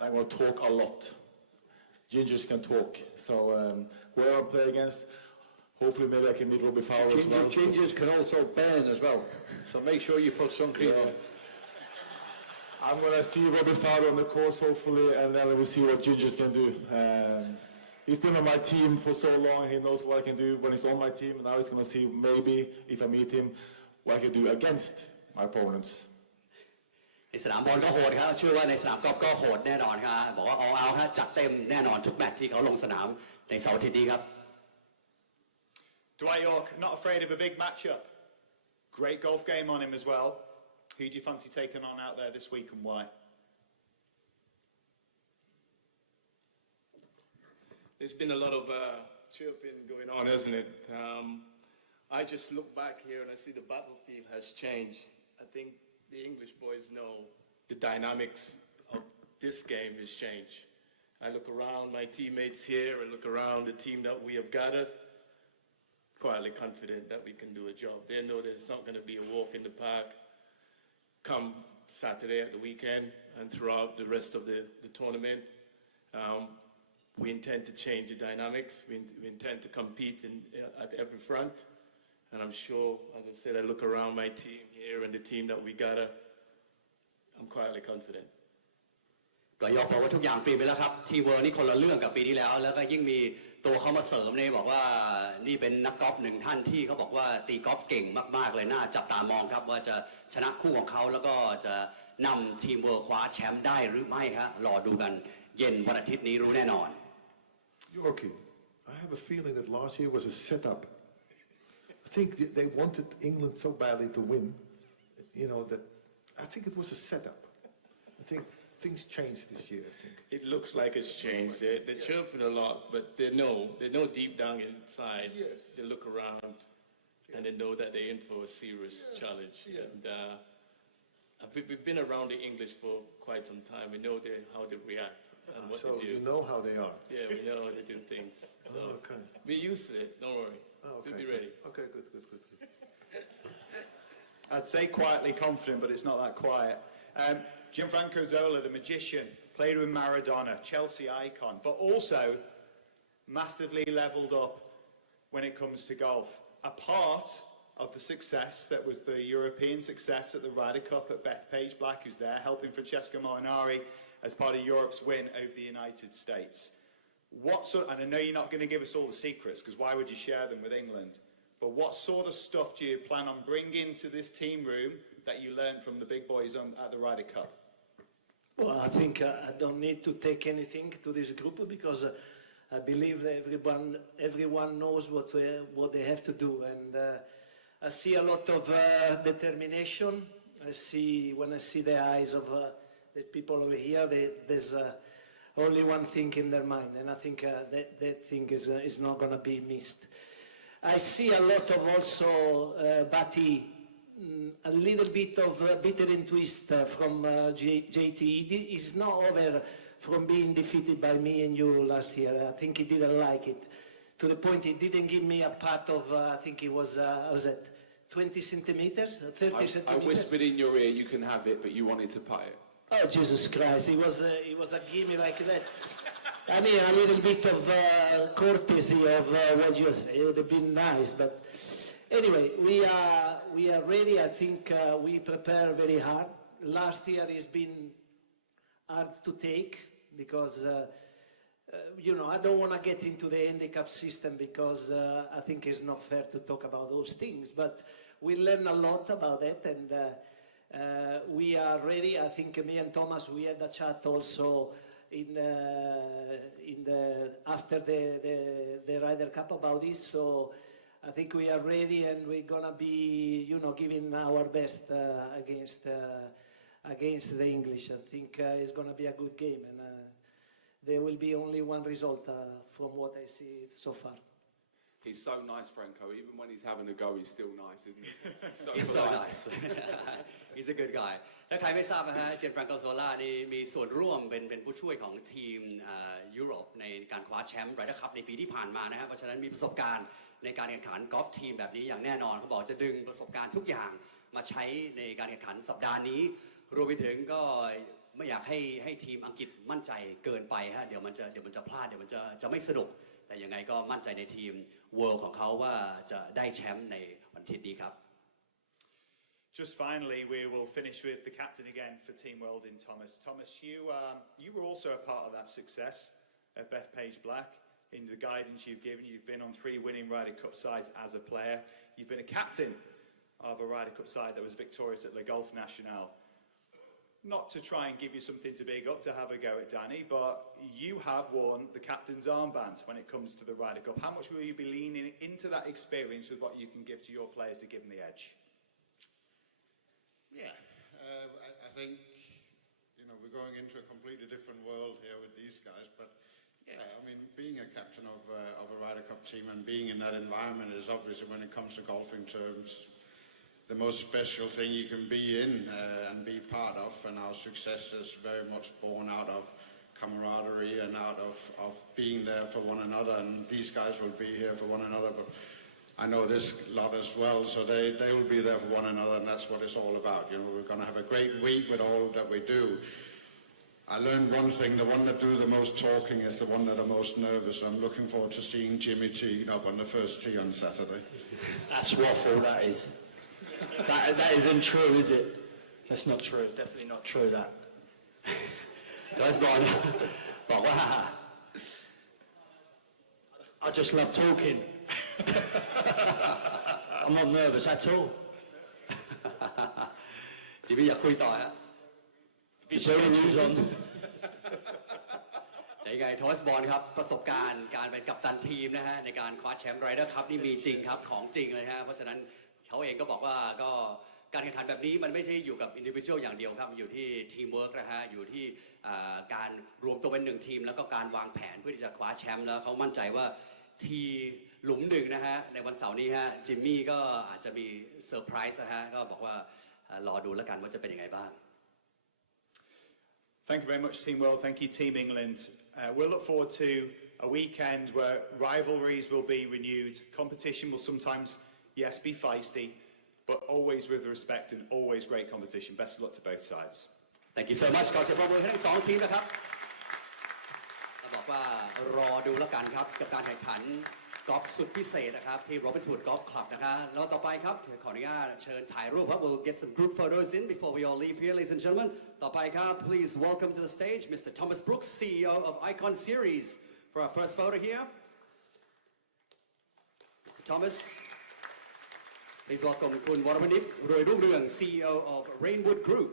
I'm going to talk a lot. Gingers can talk. So where I play against, hopefully maybe I can meet Robbie Fowler as well. Gingers can also burn as well, so make sure you put sun cream on. I'm going to see Robbie Fowler on the course, hopefully, and then we'll see what Gingers can do. He's been on my team for so long, he knows what I can do when he's on my team. Now he's going to see maybe, if I meet him, what I can do against my opponents. ในสนามบอลก็โหดครับเชื่อว่าในสนามกอล์ฟก็โหดแน่นอนครับบอกว่า all out ครับจัดเต็มแน่นอนทุกแมตช์ที่เขาลงสนามในเสาร์อาทิตย์นี้ครับ Dwight York, not afraid of a big matchup. Great golf game on him as well. Who do you fancy taking on out there this week and why? There's been a lot of chirping going on, hasn't it? I just look back here and I see the battlefield has changed. I think the English boys know the dynamics of this game has changed. I look around my teammates here, I look around the team that we have gathered, quietly confident that we can do a job. They know there's not going to be a walk in the park come Saturday at the weekend and throughout the rest of the tournament. We intend to change the dynamics. We intend to compete at every front. And I'm sure, as I said, I look around my team here and the team that we gather, I'm quietly confident. ก็ยอมบอกว่าทุกอย่างเปลี่ยนไปแล้วครับทีมเวิร์นี่คนละเรื่องกับปีที่แล้วแล้วก็ยิ่งมีตัวเขามาเสริมเนี่ยบอกว่านี่เป็นนักกอล์ฟหนึ่งท่านที่เขาบอกว่าตีกอล์ฟเก่งมากๆเลยน่าจับตามองครับว่าจะชนะคู่ของเขาแล้วก็จะนำทีมเวิร์คว้าแชมป์ได้หรือไม่ครับรอดูกัน เย็นวันอาทิตย์นี้รู้แน่นอน Yorkie, I have a feeling that last year was a setup. I think they wanted England so badly to win, that I think it was a setup. I think things changed this year, I think. It looks like it's changed. They're chirping a lot, but they know deep down inside. Yes. They look around and they know that they're in for a serious challenge. Yeah. And we've been around the English for quite some time. We know how they react and what So they do. you know how they are. Yeah, we know how they do things. So okay. we're used to it. Don't worry. Okay, We'll be ready. Okay, good. I'd say quietly confident, but it's not that quiet. Gianfranco Zola, the magician, played with Maradona, Chelsea icon, but also massively leveled up when it comes to golf. A part of the success that was the European success at the Ryder Cup at Bethpage Black, who's there helping Francesco Molinari as part of Europe's win over the United States. And I know you're not going to give us all the secrets, because why would you share them with England? But what sort of stuff do you plan on bringing to this team room that you learned from the big boys at the Ryder Cup? Well, I think I don't need to take anything to this group because I believe that everyone knows what they have to do, and I see a lot of determination. When I see the eyes of the people over here, there's only one thing in their mind, and I think that thing is not going to be missed. I see a lot of also Bati, a little bit of bitter and twist from JT. He's not over from being defeated by me and you last year. I think he didn't like it. To the point he didn't give me a putt of, I think it was 20 centimeters, 30 centimeters. I whispered in your ear, you can have it, but you wanted to putt it. Oh, Jesus Christ, it was a gimme like that. I mean, a little bit of courtesy of what you say. It would have been nice, but anyway, we are ready. I think we prepare very hard. Last year has been hard to take because, I don't want to get into the handicap system because I think it's not fair to talk about those things. But we learn a lot about it, and we are ready. I think me and Thomas, we had a chat also after the Ryder Cup about this. So I think we are ready, and we're gonna be, giving our best against the English. I think it's gonna be a good game, and there will be only one result from what I see so far. He's so nice, Franco. Even when he's having a go, he's still nice, isn't he? He's so nice. He's a good guy. ถ้าใครไม่ทราบนะฮะเจนฟรานโกโซล่านี่มีส่วนร่วมเป็นผู้ช่วยของทีมยุโรปในการคว้าแชมป์ไรเดอร์คัพในปีที่ผ่านมานะฮะเพราะฉะนั้นมีประสบการณ์ในการแข่งขันกอล์ฟทีมแบบนี้อย่างแน่นอนเขาบอกจะดึงประสบการณ์ทุกอย่างมาใช้ในการแข่งขันสัปดาห์นี้รวมไปถึงก็ไม่อยากให้ทีมอังกฤษมั่นใจเกินไปฮะเดี๋ยวมันจะพลาดเดี๋ยวมันจะไม่สนุกแต่ยังไงก็มั่นใจในทีม World ของเขาว่าจะได้แชมป์ในวันอาทิตย์นี้ครับ Just finally, we will finish with the captain again for Team World in Thomas. Thomas, you were also a part of that success at Bethpage Black. In the guidance you've given, you've been on 3 winning Ryder Cup sides as a player. You've been a captain of a Ryder Cup side that was victorious at Le Golf National. Not to try and give you something to big up, to have a go at Danny, but you have worn the captain's armband when it comes to the Ryder Cup. How much will you be leaning into that experience with what you can give to your players to give them the edge? Yeah, I think, we're going into a completely different world here with these guys, but yeah, I mean, being a captain of a Ryder Cup team and being in that environment is obviously, when it comes to golfing terms, the most special thing you can be in and be part of, and our success is very much born out of camaraderie and out of being there for one another, and these guys will be here for one another, but I know this lot as well, so they will be there for one another, and that's what it's all about. We're going to have a great week with all that we do. I learned one thing, the one that do the most talking is the one that are most nervous. I'm looking forward to seeing Jimmy teeing up on the first tee on Saturday. That's waffle, that is. That isn't true, is it? That's not true. Definitely not true, that. Guys,บอกว่า I just love talking. I'm not nervous at all. จิมมี่อยากคุยต่อฮะ Put your shoes on. แต่ยังไงโทมัสบอลครับประสบการณ์การเป็นกัปตันทีมนะฮะในการคว้าแชมป์ไรเดอร์คัพนี่มีจริงครับของจริงเลยฮะเพราะฉะนั้นเขาเองก็บอกว่าก็การแข่งขันแบบนี้มันไม่ใช่อยู่กับอินดิวิชวลอย่างเดียวครับอยู่ที่ทีมเวิร์กนะฮะอยู่ที่การรวมตัวเป็นหนึ่งทีมแล้วก็การวางแผนเพื่อที่จะคว้าแชมป์แล้วเขามั่นใจว่าทีหลุมหนึ่งนะฮะในวันเสาร์นี้ฮะจิมมี่ก็อาจจะมีเซอร์ไพรส์นะฮะก็บอกว่ารอดูแล้วกันว่าจะเป็นยังไงบ้าง Thank you very much, Team World. Thank you, Team England. We'll look forward to a weekend where rivalries will be renewed. Competition will sometimes, yes, be feisty, but always with respect and always great competition. Best of luck to both sides. Thank you so much. ขอเสียงปรบมือให้ทั้งสองทีมนะครับบอกว่ารอดูแล้วกันครับกับการแข่งขันกอล์ฟสุดพิเศษนะครับที่ Rainwood Golf Club นะครับแล้วต่อไปครับขออนุญาตเชิญถ่ายรูปครับ We'll get some group photos in before we all leave here, ladies and gentlemen. ต่อไปครับ Please welcome to the stage Mr. Thomas Brooks, CEO of Icon Series, for our first photo here. Mr. Thomas, please welcome คุณวรวณิชรวยรุ่งเรือง CEO of Rainwood Group.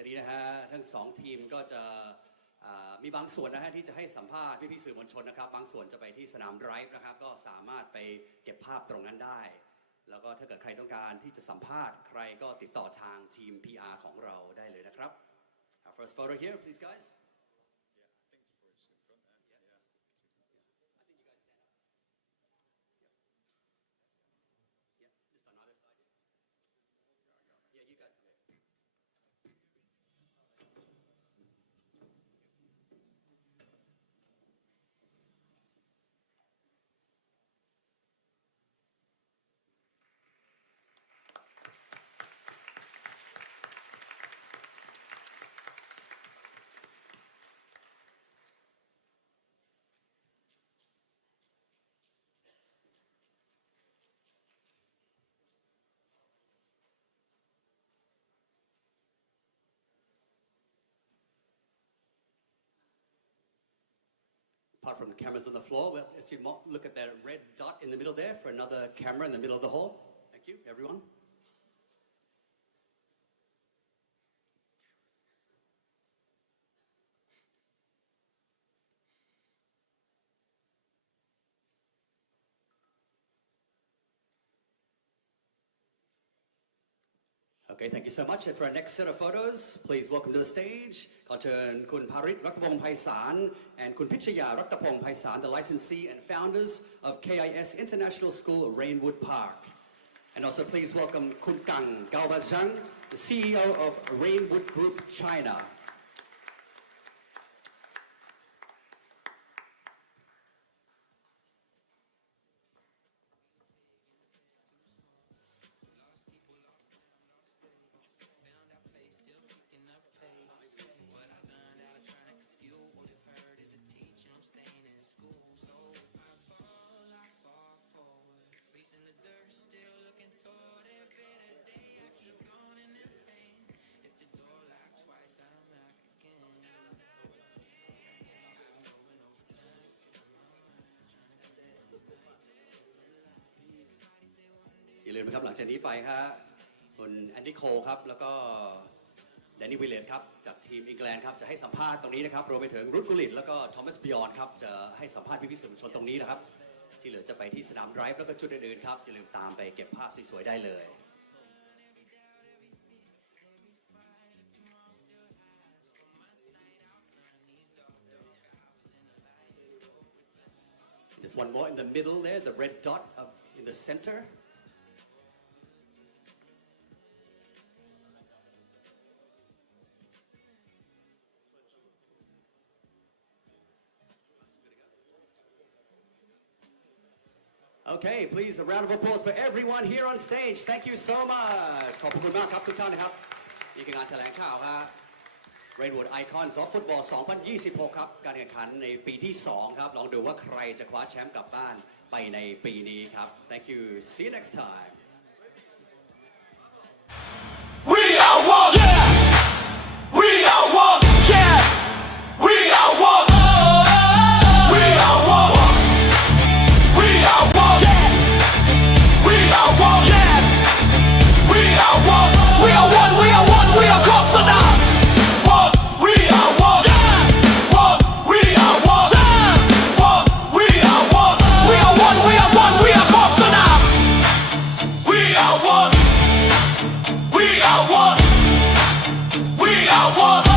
จากนี้นะฮะทั้งสองทีมก็จะมีบางส่วนนะฮะที่จะให้สัมภาษณ์พี่ๆสื่อมวลชนนะครับบางส่วนจะไปที่สนามไดรฟ์นะครับก็สามารถไปเก็บภาพตรงนั้นได้แล้วก็ถ้าเกิดใครต้องการที่จะสัมภาษณ์ใครก็ติดต่อทางทีม PR ของเราได้เลยนะครับ Our first photo here please guys Apart from the cameras on the floor, well, as you look at that red dot in the middle there for another camera in the middle of the hall. Thank you, everyone. Okay, thank you so much. And for our next set of photos, please welcome to the stage ขอเชิญคุณภาริตรัตพงษ์ไพศาล and คุณพิชยารัตพงษ์ไพศาล the licensee and founders of KIS International School Rainwood Park. And also please welcome คุณกังเกาบาซัง the CEO of Rainwood Group China.อย่าลืมนะครับหลังจากนี้ไปฮะคุณแอนดี้โคครับแล้วก็แดนนี่วิลเลตครับจากทีมอังกฤษครับจะให้สัมภาษณ์ตรงนี้นะครับรวมไปถึงรุดกุลิตแล้วก็ทอมัสบิออนครับจะให้สัมภาษณ์พี่ๆสื่อมวลชนตรงนี้นะครับที่เหลือจะไปที่สนามไดรฟ์แล้วก็จุดอื่นๆครับอย่าลืมตามไปเก็บภาพสวยๆได้เลย There's one more in the middle there, the red dot in the center. Okay, please a round of applause for everyone here on stage. Thank you so much. ขอบคุณมากครับทุกท่านนะครับนี่คืองานแถลงข่าวฮะ Rainwood Icons of Football 2026 ครับการแข่งขันในปีที่2ครับลองดูว่าใครจะคว้าแชมป์กลับบ้านไปในปีนี้ครับ Thank you. See you next time. We are one. Yeah. We are one. Yeah. We are one. We are one. We are one. Yeah. We are one. Yeah. We are one. are one. We are one.